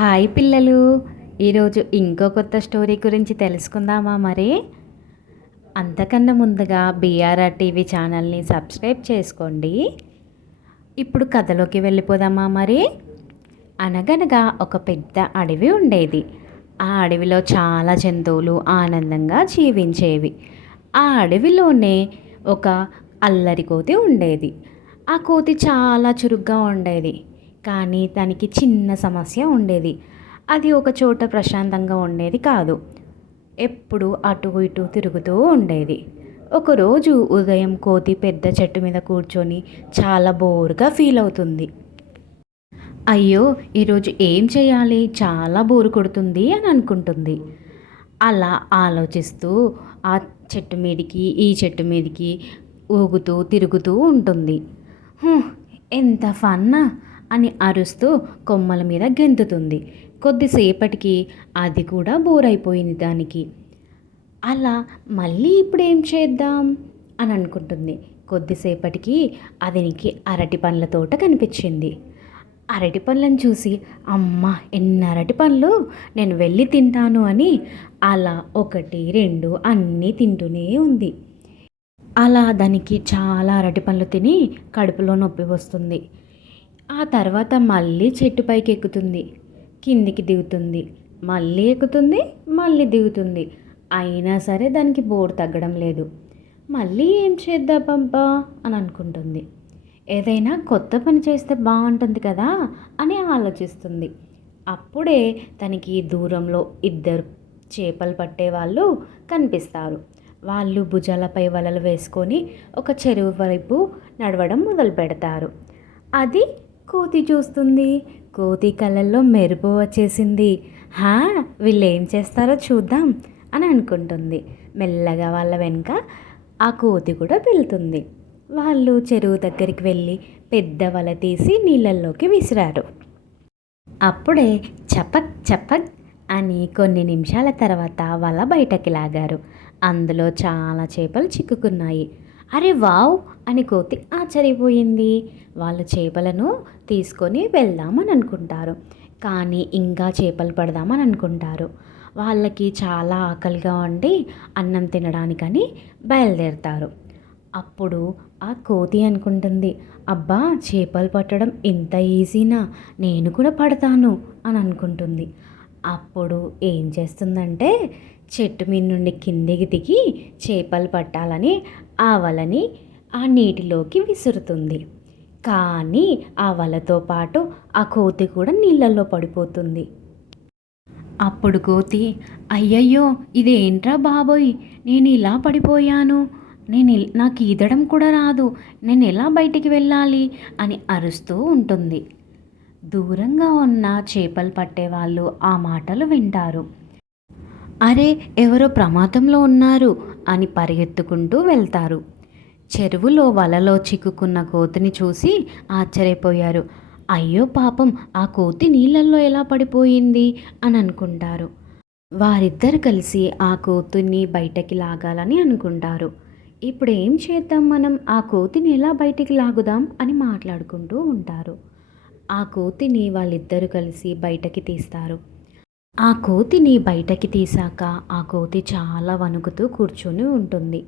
Hi పిల్లలు, ఈరోజు ఇంకో కొత్త స్టోరీ గురించి తెలుసుకుందామా? మరి అంతకన్నా ముందుగా బీఆర్ఆర్ టీవీ ఛానల్ని సబ్స్క్రైబ్ చేసుకోండి. ఇప్పుడు కథలోకి వెళ్ళిపోదామా? మరి అనగనగా ఒక పెద్ద అడవి ఉండేది. ఆ అడవిలో చాలా జంతువులు ఆనందంగా జీవించేవి. ఆ అడవిలోనే ఒక అల్లరి కోతి ఉండేది. ఆ కోతి చాలా చురుగ్గా ఉండేది. కానీ దానికి చిన్న సమస్య ఉండేది. అది ఒక చోట ప్రశాంతంగా ఉండేది కాదు. ఎప్పుడు అటు ఇటు తిరుగుతూ ఉండేది. ఒకరోజు ఉదయం కోతి పెద్ద చెట్టు మీద కూర్చొని చాలా బోరుగా ఫీల్ అవుతుంది. అయ్యో, ఈరోజు ఏం చేయాలి, చాలా బోరు కొడుతుంది అని అనుకుంటుంది. అలా ఆలోచిస్తూ ఆ చెట్టు మీదికి ఈ చెట్టు మీదికి ఊగుతూ తిరుగుతూ ఉంటుంది. ఎంత ఫన్నా అని అరుస్తూ కొమ్మల మీద గెంతుతుంది. కొద్దిసేపటికి అది కూడా బోర్ అయిపోయింది దానికి. అలా మళ్ళీ ఇప్పుడు ఏం చేద్దాం అని అనుకుంటుంది. కొద్దిసేపటికి అదినికి అరటి పండ్ల తోట కనిపించింది. అరటి పండ్లను చూసి, అమ్మ ఎన్ని అరటి పండ్లు, నేను వెళ్ళి తింటాను అని అలా ఒకటి రెండు అన్నీ తింటూనే ఉంది. అలా దానికి చాలా అరటి పండ్లు తిని కడుపులో నొప్పి వస్తుంది. ఆ తర్వాత మళ్ళీ చెట్టు పైకి ఎక్కుతుంది, కిందికి దిగుతుంది, మళ్ళీ ఎక్కుతుంది, మళ్ళీ దిగుతుంది. అయినా సరే దానికి బోర్ తగ్గడం లేదు. మళ్ళీ ఏం చేద్దామబ్బా అని అనుకుంటుంది. ఏదైనా కొత్త పని చేస్తే బాగుంటుంది కదా అని ఆలోచిస్తుంది. అప్పుడే తనకి దూరంలో ఇద్దరు చేపలు పట్టేవాళ్ళు కనిపిస్తారు. వాళ్ళు భుజాలపై వలలు వేసుకొని ఒక చెరువు వైపు నడవడం మొదలు పెడతారు. అది కోతి చూస్తుంది. కోతి కళ్ళల్లో మెరుపు వచ్చేసింది. వీళ్ళు ఏం చేస్తారో చూద్దాం అని అనుకుంటుంది. మెల్లగా వాళ్ళ వెనుక ఆ కోతి కూడా వెళ్తుంది. వాళ్ళు చెరువు దగ్గరికి వెళ్ళి పెద్ద వల తీసి నీళ్ళల్లోకి విసిరారు. అప్పుడే చపక్ చపక్ అని కొన్ని నిమిషాల తర్వాత వల బయటకి లాగారు. అందులో చాలా చేపలు చిక్కుకున్నాయి. అరే వావ్ అని కోతి ఆశ్చర్యపోయింది. వాళ్ళు చేపలను తీసుకొని వెళ్దామని అనుకుంటారు. కానీ ఇంకా చేపలు పడదామని అనుకుంటారు. వాళ్ళకి చాలా ఆకలిగా ఉండి అన్నం తినడానికని బయలుదేరుతారు. అప్పుడు ఆ కోతి అనుకుంటుంది, అబ్బా చేపలు పట్టడం ఇంత ఈజీనా, నేను కూడా పడతాను అని అనుకుంటుంది. అప్పుడు ఏం చేస్తుందంటే చెట్టు మీద నుండి కిందికి దిగి చేపలు పట్టాలని ఆ వలని ఆ నీటిలోకి విసురుతుంది. కానీ ఆ వలతో పాటు ఆ కోతి కూడా నీళ్ళల్లో పడిపోతుంది. అప్పుడు కోతి, అయ్యయ్యో ఇదేంట్రా బాబోయ్, నేను ఇలా పడిపోయాను, నాకు ఈదడం కూడా రాదు, నేను ఎలా బయటికి వెళ్ళాలి అని అరుస్తూ ఉంటుంది. దూరంగా ఉన్న చేపలు పట్టేవాళ్ళు ఆ మాటలు వింటారు. అరే, ఎవరో ప్రమాదంలో ఉన్నారు అని పరిగెత్తుకుంటూ వెళ్తారు. చెరువులో వలలో చిక్కుకున్న కోతిని చూసి ఆశ్చర్యపోయారు. అయ్యో పాపం, ఆ కోతి నీళ్ళల్లో ఎలా పడిపోయింది అని అనుకుంటారు. వారిద్దరు కలిసి ఆ కోతిని బయటకి లాగాలని అనుకుంటారు. ఇప్పుడు ఏం చేద్దాం, మనం ఆ కోతిని ఎలా బయటికి లాగుదాం అని మాట్లాడుకుంటూ ఉంటారు. ఆ కోతిని వాళ్ళిద్దరూ కలిసి బయటకి తీస్తారు. ఆ కోతిని బయటకి తీసాక ఆ కోతి చాలా వణుకుతూ కూర్చొని ఉంటుంది.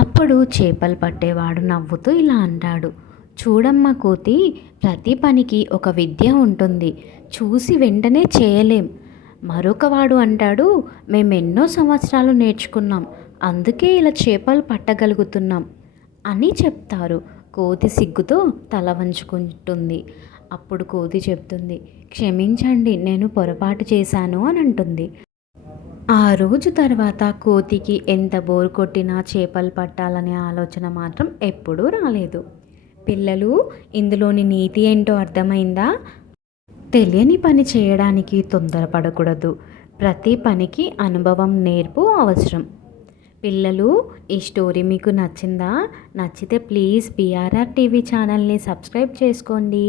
అప్పుడు చేపలు పట్టేవాడు నవ్వుతూ ఇలా అంటాడు, చూడమ్మా కోతి, ప్రతి పనికి ఒక విద్య ఉంటుంది, చూసి వెంటనే చేయలేం. మరొకవాడు అంటాడు, మేమెన్నో సంవత్సరాలు నేర్చుకున్నాం, అందుకే ఇలా చేపలు పట్టగలుగుతున్నాం అని చెప్తారు. కోతి సిగ్గుతో తల వంచుకుంటుంది. అప్పుడు కోతి చెప్తుంది, క్షమించండి, నేను పొరపాటు చేశాను అని అంటుంది. ఆ రోజు తర్వాత కోతికి ఎంత బోరు కొట్టినా చేపలు పట్టాలనే ఆలోచన మాత్రం ఎప్పుడూ రాలేదు. పిల్లలు, ఇందులోని నీతి ఏంటో అర్థమైందా? తెలియని పని చేయడానికి తొందరపడకూడదు. ప్రతి పనికి అనుభవం, నేర్పు అవసరం. పిల్లలు, ఈ స్టోరీ మీకు నచ్చిందా? నచ్చితే ప్లీజ్ బీఆర్ఆర్ టీవీ ఛానల్ని సబ్స్క్రైబ్ చేసుకోండి.